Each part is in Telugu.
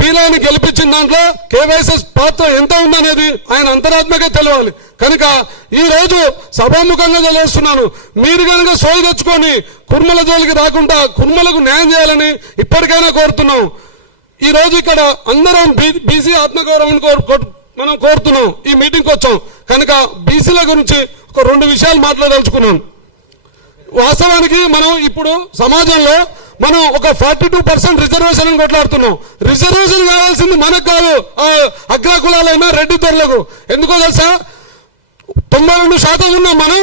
బీలాని గెలిపించిన దాంట్లో కేవైఎస్ఎస్ పాత్ర ఎంత ఉందనేది ఆయన అంతరాత్మకే తెలియాలి. కనుక ఈ రోజు సభాముఖంగా తెలియజేస్తున్నాను, మీరు కనుక సోయి తెచ్చుకొని కుర్మల జోలికి రాకుండా కుర్మలకు న్యాయం చేయాలని ఇప్పటికైనా కోరుతున్నాం. ఈ రోజు ఇక్కడ అందరం బీసీ ఆత్మగౌరవం మనం కోరుతున్నాం. ఈ మీటింగ్కి వచ్చాం కనుక బీసీల గురించి ఒక 2 విషయాలు మాట్లాడదలుచుకున్నాం. వాస్తవానికి మనం ఇప్పుడు సమాజంలో మనం ఒక 42% రిజర్వేషన్ అని కొట్లాడుతున్నాం. రిజర్వేషన్ కావాల్సింది మనకు కాదు, అగ్రకులాలైనా రెడ్డి దొరలకు. ఎందుకో తెలుసా, 92% ఉన్న మనం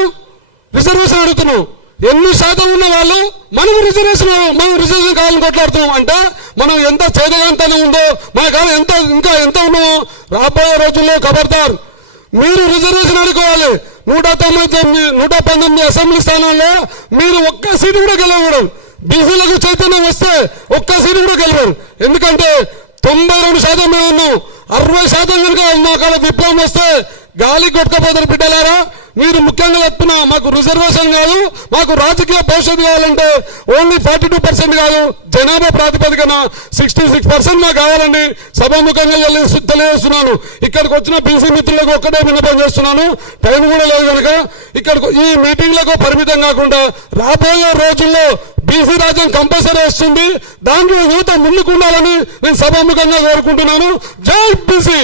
రిజర్వేషన్ అడుగుతున్నాం. ఎన్ని శాతం ఉన్న వాళ్ళు మనం రిజర్వేషన్ కావాలని కొట్లాడుతున్నాం. అంటే మనం ఎంత చేదగంతనం ఉందో మన కాలం ఇంకా ఎంత ఉన్నామో రాబోయే రోజుల్లో ఖబర్దార్. మీరు రిజర్వేషన్ అడుకోవాలి. 119 అసెంబ్లీ స్థానాల్లో మీరు ఒక్క సీటు కూడా గెలవకూడదు. బీసీలకు చైతన్యం వస్తే ఒక్క సీటు కూడా గెలవరు. ఎందుకంటే 92% మేము ఉన్నాం. 60% కనుక మా కాడ విప్లవం వస్తే గాలి కొట్టుకపోతారు. బిడ్డలారా, మీరు ముఖ్యంగా చెప్తున్నా, మాకు రిజర్వేషన్ కాదు, మాకు రాజకీయ భవిష్యత్తు కావాలంటే ఓన్లీ 42% కాదు, జనాభా ప్రాతిపదికన 66% మాకు కావాలని సభాముఖంగా తెలియజేస్తున్నాను. ఇక్కడికి వచ్చిన బీసీ మిత్రులకు ఒక్కటే విన్నపం చేస్తున్నాను, టైం కూడా లేదు కనుక ఇక్కడికి ఈ మీటింగ్లకు పరిమితం కాకుండా రాబోయే రోజుల్లో బీసీ రాజ్యం కంపల్సరీ వస్తుంది. దాంట్లో యువత ముందుకు ఉండాలని నేను సభాముఖంగా కోరుకుంటున్నాను. జై బీసీ.